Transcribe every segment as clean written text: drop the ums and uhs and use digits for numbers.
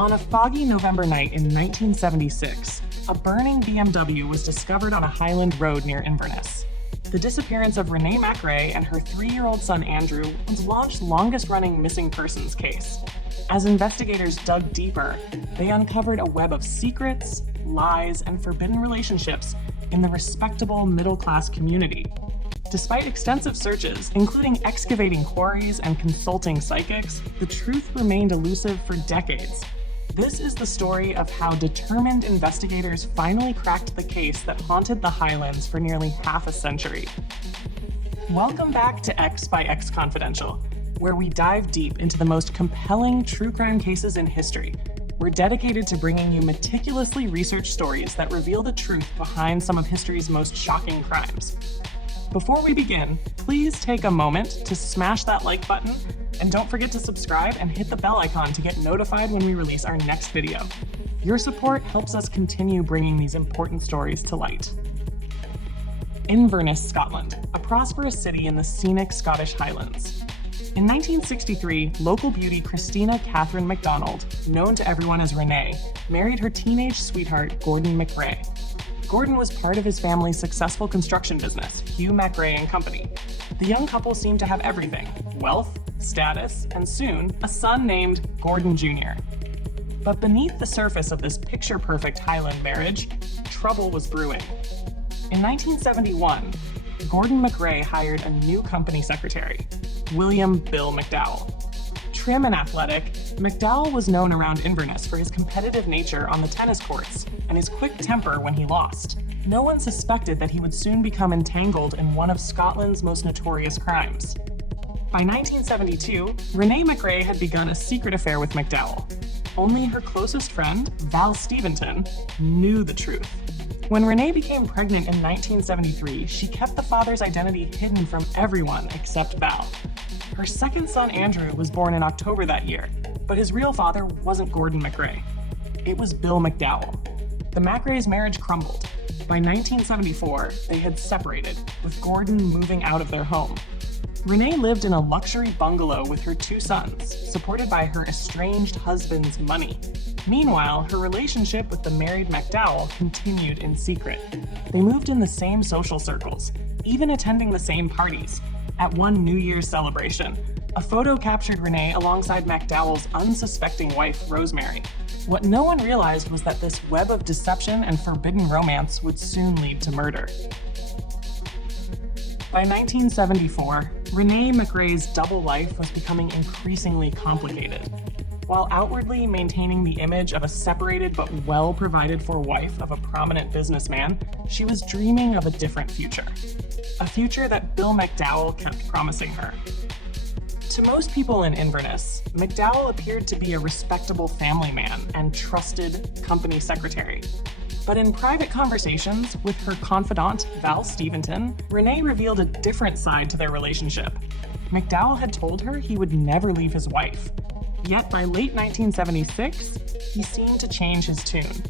On a foggy November night in 1976, a burning BMW was discovered on a Highland road near Inverness. The disappearance of Renee MacRae and her 3-year-old son Andrew was Launch's longest-running missing persons case. As investigators dug deeper, they uncovered a web of secrets, lies, and forbidden relationships in the respectable middle-class community. Despite extensive searches, including excavating quarries and consulting psychics, the truth remained elusive for decades. This is the story of how determined investigators finally cracked the case that haunted the Highlands for nearly half a century. Welcome back to X by X Confidential, where we dive deep into the most compelling true crime cases in history. We're dedicated to bringing you meticulously researched stories that reveal the truth behind some of history's most shocking crimes. Before we begin, please take a moment to smash that like button, and don't forget to subscribe and hit the bell icon to get notified when we release our next video. Your support helps us continue bringing these important stories to light. Inverness, Scotland, a prosperous city in the scenic Scottish Highlands. In 1963, local beauty Christina Catherine MacDonald, known to everyone as Renee, married her teenage sweetheart Gordon MacRae. Gordon was part of his family's successful construction business, Hugh MacRae & Company. The young couple seemed to have everything: wealth, status, and soon, a son named Gordon Jr. But beneath the surface of this picture-perfect Highland marriage, trouble was brewing. In 1971, Gordon MacRae hired a new company secretary, William Bill McDowell. Trim and athletic, McDowell was known around Inverness for his competitive nature on the tennis courts and his quick temper when he lost. No one suspected that he would soon become entangled in one of Scotland's most notorious crimes. By 1972, Renee MacRae had begun a secret affair with McDowell. Only her closest friend, Val Steventon, knew the truth. When Renee became pregnant in 1973, she kept the father's identity hidden from everyone except Val. Her second son, Andrew, was born in October that year, but his real father wasn't Gordon MacRae. It was Bill McDowell. The MacRae's marriage crumbled. By 1974, they had separated, with Gordon moving out of their home. Renee lived in a luxury bungalow with her 2 sons, supported by her estranged husband's money. Meanwhile, her relationship with the married McDowell continued in secret. They moved in the same social circles, even attending the same parties. At one New Year's celebration, a photo captured Renee alongside McDowell's unsuspecting wife, Rosemary. What no one realized was that this web of deception and forbidden romance would soon lead to murder. By 1974, Renee MacRae's double life was becoming increasingly complicated. While outwardly maintaining the image of a separated but well-provided-for wife of a prominent businessman, she was dreaming of a different future. A future that Bill McDowell kept promising her. To most people in Inverness, McDowell appeared to be a respectable family man and trusted company secretary. But in private conversations with her confidant, Val Steventon, Renee revealed a different side to their relationship. McDowell had told her he would never leave his wife. Yet by late 1976, he seemed to change his tune.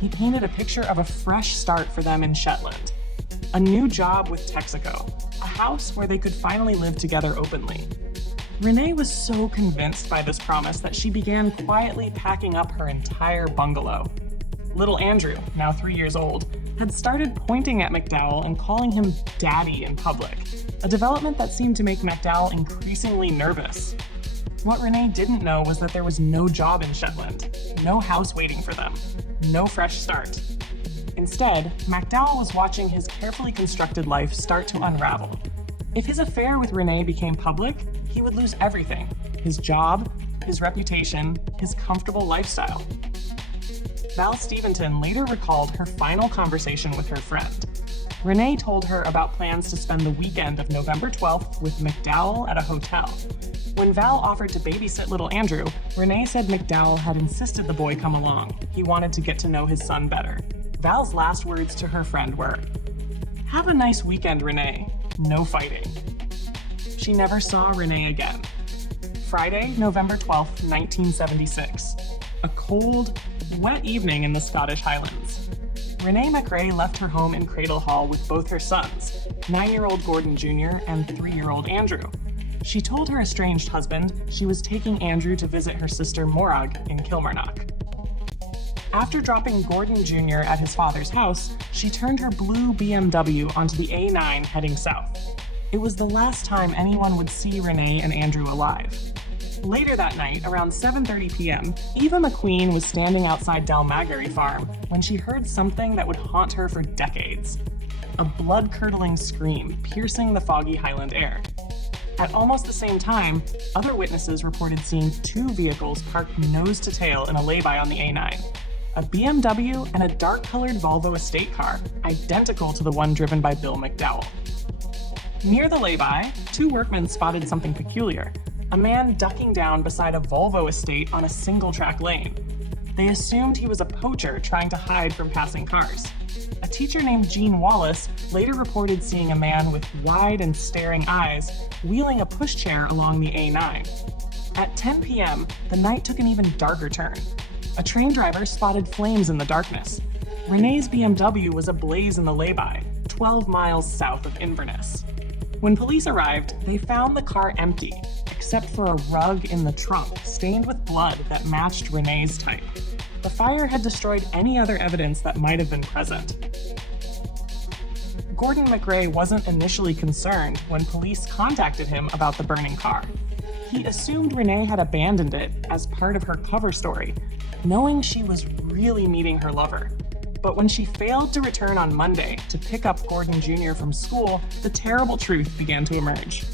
He painted a picture of a fresh start for them in Shetland. A new job with Texaco, a house where they could finally live together openly. Renee was so convinced by this promise that she began quietly packing up her entire bungalow. Little Andrew, now 3 years old, had started pointing at McDowell and calling him Daddy in public, a development that seemed to make McDowell increasingly nervous. What Renee didn't know was that there was no job in Shetland, no house waiting for them, no fresh start. Instead, McDowell was watching his carefully constructed life start to unravel. If his affair with Renee became public, he would lose everything: his job, his reputation, his comfortable lifestyle. Val Steventon later recalled her final conversation with her friend. Renee told her about plans to spend the weekend of November 12th with McDowell at a hotel. When Val offered to babysit little Andrew, Renee said McDowell had insisted the boy come along. He wanted to get to know his son better. Val's last words to her friend were, "Have a nice weekend, Renee. No fighting." She never saw Renee again. Friday, November 12th, 1976. A cold, wet evening in the Scottish Highlands. Renee MacRae left her home in Cradle Hall with both her sons, 9-year-old Gordon Jr. and 3-year-old Andrew. She told her estranged husband she was taking Andrew to visit her sister Morag in Kilmarnock. After dropping Gordon Jr. at his father's house, she turned her blue BMW onto the A9 heading south. It was the last time anyone would see Renee and Andrew alive. Later that night, around 7:30 p.m., Eva McQueen was standing outside Dalmagary Farm when she heard something that would haunt her for decades. A blood-curdling scream piercing the foggy Highland air. At almost the same time, other witnesses reported seeing two vehicles parked nose to tail in a lay-by on the A9. A BMW and a dark-colored Volvo estate car, identical to the one driven by Bill McDowell. Near the lay-by, two workmen spotted something peculiar: a man ducking down beside a Volvo estate on a single-track lane. They assumed he was a poacher trying to hide from passing cars. A teacher named Jean Wallace later reported seeing a man with wide and staring eyes wheeling a pushchair along the A9. At 10 p.m., the night took an even darker turn. A train driver spotted flames in the darkness. Renee's BMW was ablaze in the lay-by, 12 miles south of Inverness. When police arrived, they found the car empty, except for a rug in the trunk stained with blood that matched Renee's type. The fire had destroyed any other evidence that might have been present. Gordon MacRae wasn't initially concerned when police contacted him about the burning car. He assumed Renee had abandoned it as part of her cover story, knowing she was really meeting her lover. But when she failed to return on Monday to pick up Gordon Jr. from school, the terrible truth began to emerge.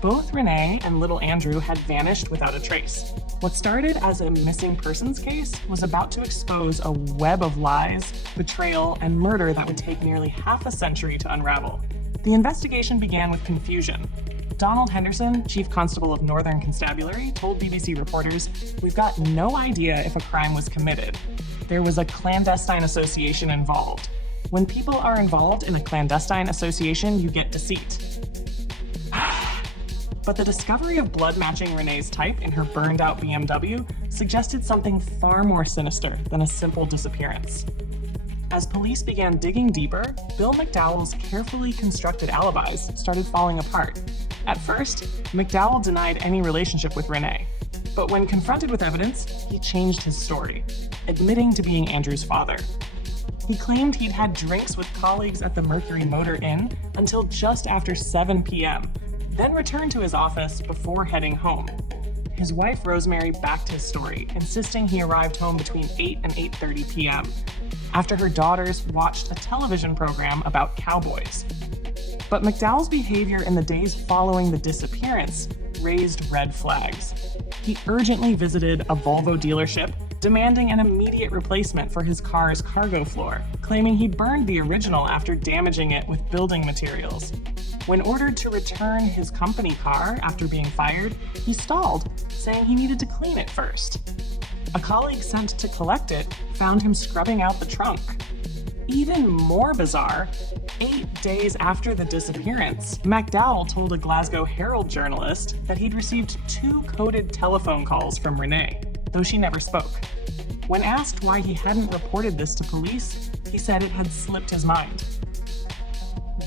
Both Renee and little Andrew had vanished without a trace. What started as a missing persons case was about to expose a web of lies, betrayal, and murder that would take nearly half a century to unravel. The investigation began with confusion. Donald Henderson, Chief Constable of Northern Constabulary, told BBC reporters, "We've got no idea if a crime was committed. There was a clandestine association involved. When people are involved in a clandestine association, you get deceit." But the discovery of blood matching Renee's type in her burned-out BMW suggested something far more sinister than a simple disappearance. As police began digging deeper, Bill McDowell's carefully constructed alibis started falling apart. At first, McDowell denied any relationship with Renee. But when confronted with evidence, he changed his story, admitting to being Andrew's father. He claimed he'd had drinks with colleagues at the Mercury Motor Inn until just after 7 p.m., then returned to his office before heading home. His wife Rosemary backed his story, insisting he arrived home between 8 and 8:30 p.m., after her daughters watched a television program about cowboys. But McDowell's behavior in the days following the disappearance raised red flags. He urgently visited a Volvo dealership, demanding an immediate replacement for his car's cargo floor, claiming he burned the original after damaging it with building materials. When ordered to return his company car after being fired, he stalled, saying he needed to clean it first. A colleague sent to collect it found him scrubbing out the trunk. Even more bizarre, 8 days after the disappearance, McDowell told a Glasgow Herald journalist that he'd received 2 coded telephone calls from Renee, though she never spoke. When asked why he hadn't reported this to police, he said it had slipped his mind.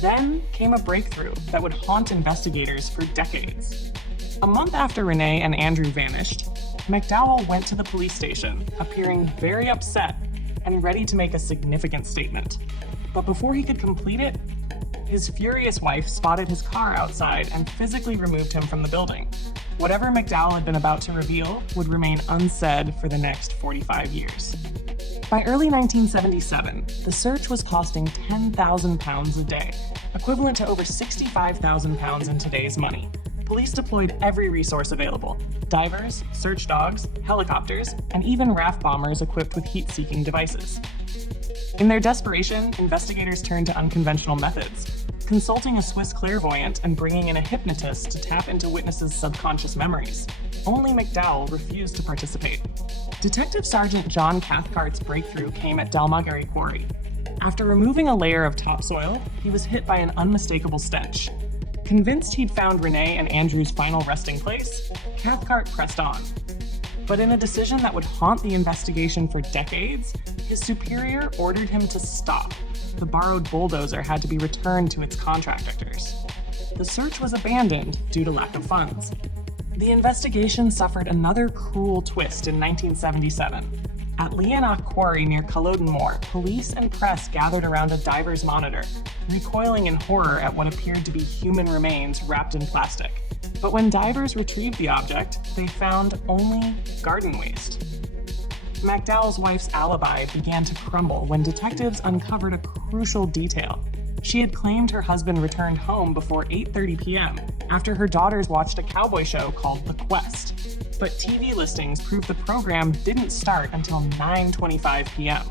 Then came a breakthrough that would haunt investigators for decades. A month after Renee and Andrew vanished, McDowell went to the police station, appearing very upset and ready to make a significant statement. But before he could complete it, his furious wife spotted his car outside and physically removed him from the building. Whatever McDowell had been about to reveal would remain unsaid for the next 45 years. By early 1977, the search was costing £10,000 a day, equivalent to over £65,000 in today's money. Police deployed every resource available: divers, search dogs, helicopters, and even RAF bombers equipped with heat-seeking devices. In their desperation, investigators turned to unconventional methods, consulting a Swiss clairvoyant and bringing in a hypnotist to tap into witnesses' subconscious memories. Only McDowell refused to participate. Detective Sergeant John Cathcart's breakthrough came at Dalmagary Quarry. After removing a layer of topsoil, he was hit by an unmistakable stench. Convinced he'd found Renee and Andrew's final resting place, Cathcart pressed on. But in a decision that would haunt the investigation for decades, his superior ordered him to stop. The borrowed bulldozer had to be returned to its contractors. the search was abandoned due to lack of funds. The investigation suffered another cruel twist in 1977. At Leonach Quarry near Culloden Moor, police and press gathered around a diver's monitor, recoiling in horror at what appeared to be human remains wrapped in plastic. But when divers retrieved the object, they found only garden waste. McDowell's wife's alibi began to crumble when detectives uncovered a crucial detail. She had claimed her husband returned home before 8:30 p.m. after her daughters watched a cowboy show called The Quest. But TV listings proved the program didn't start until 9:25 p.m.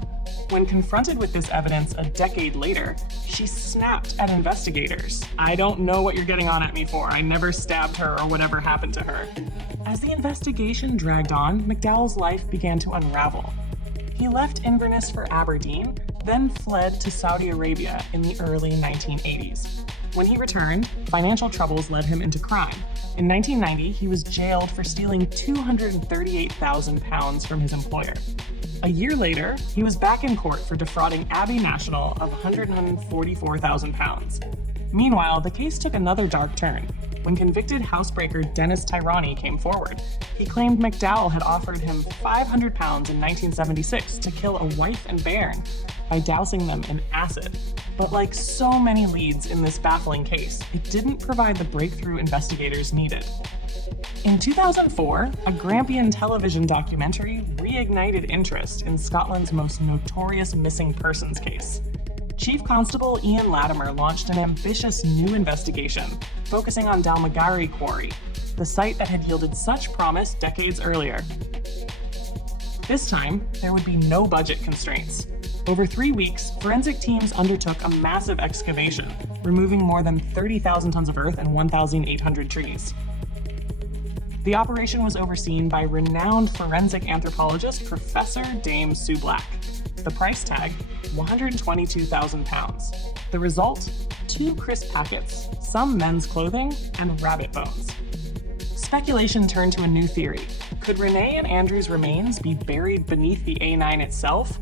When confronted with this evidence a decade later, she snapped at investigators. "I don't know what you're getting on at me for. I never stabbed her or whatever happened to her." As the investigation dragged on, McDowell's life began to unravel. He left Inverness for Aberdeen, then fled to Saudi Arabia in the early 1980s. When he returned, financial troubles led him into crime. In 1990, he was jailed for stealing £238,000 from his employer. A year later, he was back in court for defrauding Abbey National of £144,000. Meanwhile, the case took another dark turn. When convicted housebreaker Dennis Tirani came forward, he claimed McDowell had offered him £500 in 1976 to kill a wife and bairn by dousing them in acid. But like so many leads in this baffling case, it didn't provide the breakthrough investigators needed. In 2004, a Grampian television documentary reignited interest in Scotland's most notorious missing persons case. Chief Constable Ian Latimer launched an ambitious new investigation focusing on Dalmagary Quarry, the site that had yielded such promise decades earlier. This time, there would be no budget constraints. Over 3 weeks, forensic teams undertook a massive excavation, removing more than 30,000 tons of earth and 1,800 trees. The operation was overseen by renowned forensic anthropologist Professor Dame Sue Black. The price tag, £122,000. The result? 2 crisp packets, some men's clothing, and rabbit bones. Speculation turned to a new theory. Could Renee and Andrew's remains be buried beneath the A9 itself?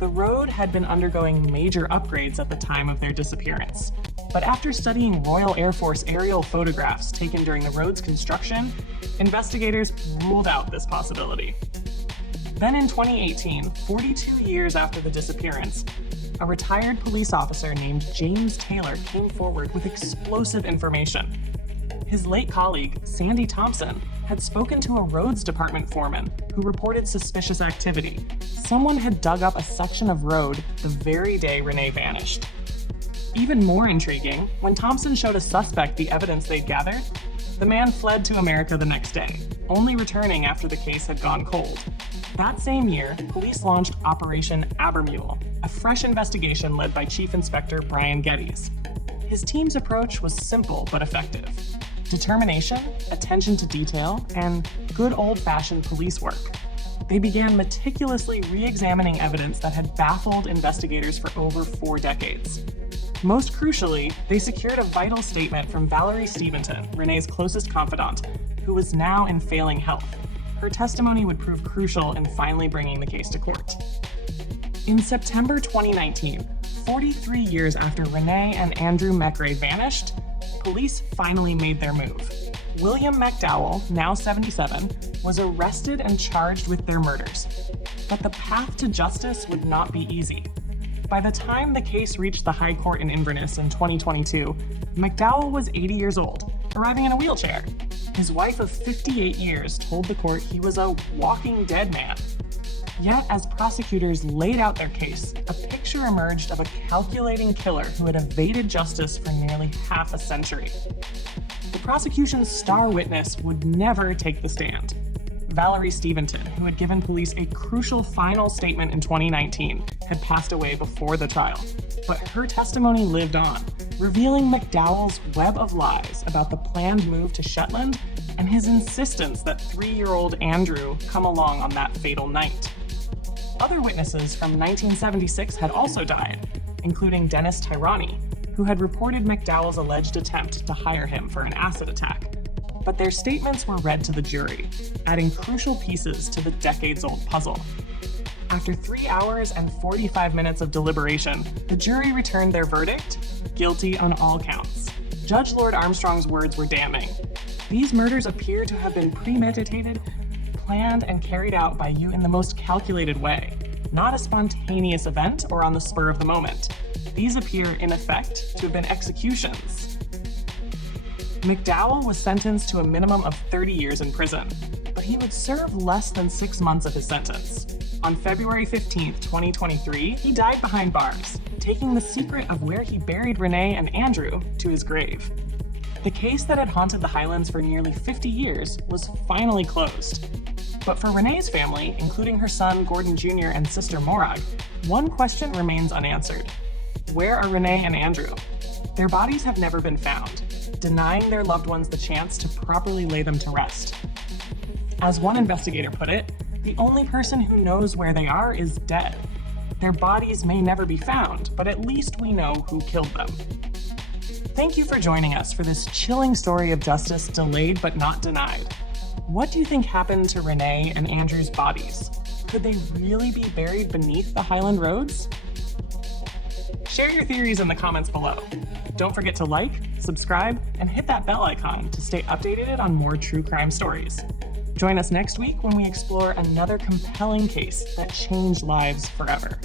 The road had been undergoing major upgrades at the time of their disappearance. But after studying Royal Air Force aerial photographs taken during the road's construction, investigators ruled out this possibility. Then in 2018, 42 years after the disappearance, a retired police officer named James Taylor came forward with explosive information. His late colleague, Sandy Thompson, had spoken to a roads department foreman who reported suspicious activity. Someone had dug up a section of road the very day Renee vanished. Even more intriguing, when Thompson showed a suspect the evidence they'd gathered, the man fled to America the next day, only returning after the case had gone cold. That same year, police launched Operation Abermule, a fresh investigation led by Chief Inspector Brian Geddes. His team's approach was simple but effective. Determination, attention to detail, and good old-fashioned police work. They began meticulously re-examining evidence that had baffled investigators for over 4 decades. Most crucially, they secured a vital statement from Valerie Steventon, Renee's closest confidant, who was now in failing health. Her testimony would prove crucial in finally bringing the case to court. In September 2019, 43 years after Renee and Andrew MacRae vanished, police finally made their move. William McDowell, now 77, was arrested and charged with their murders. But the path to justice would not be easy. By the time the case reached the High Court in Inverness in 2022, McDowell was 80 years old, arriving in a wheelchair. His wife of 58 years told the court he was a walking dead man. Yet, as prosecutors laid out their case, a picture emerged of a calculating killer who had evaded justice for nearly half a century. The prosecution's star witness would never take the stand. Valerie Steventon, who had given police a crucial final statement in 2019, had passed away before the trial. But her testimony lived on, revealing McDowell's web of lies about the planned move to Shetland and his insistence that 3-year-old Andrew come along on that fatal night. Other witnesses from 1976 had also died, including Dennis Tirani, who had reported McDowell's alleged attempt to hire him for an acid attack. But their statements were read to the jury, adding crucial pieces to the decades-old puzzle. After 3 hours and 45 minutes of deliberation, the jury returned their verdict, guilty on all counts. Judge Lord Armstrong's words were damning. These murders appear to have been premeditated, planned, and carried out by you in the most calculated way, not a spontaneous event or on the spur of the moment. These appear, in effect, to have been executions. McDowell was sentenced to a minimum of 30 years in prison, but he would serve less than 6 months of his sentence. On February 15, 2023, he died behind bars, taking the secret of where he buried Renee and Andrew to his grave. The case that had haunted the Highlands for nearly 50 years was finally closed. But for Renee's family, including her son Gordon Jr. and sister Morag, one question remains unanswered. Where are Renee and Andrew? Their bodies have never been found, denying their loved ones the chance to properly lay them to rest. As one investigator put it, the only person who knows where they are is dead. Their bodies may never be found, but at least we know who killed them. Thank you for joining us for this chilling story of justice delayed but not denied. What do you think happened to Renee and Andrew's bodies? Could they really be buried beneath the Highland roads? Share your theories in the comments below. Don't forget to like, subscribe, and hit that bell icon to stay updated on more true crime stories. Join us next week when we explore another compelling case that changed lives forever.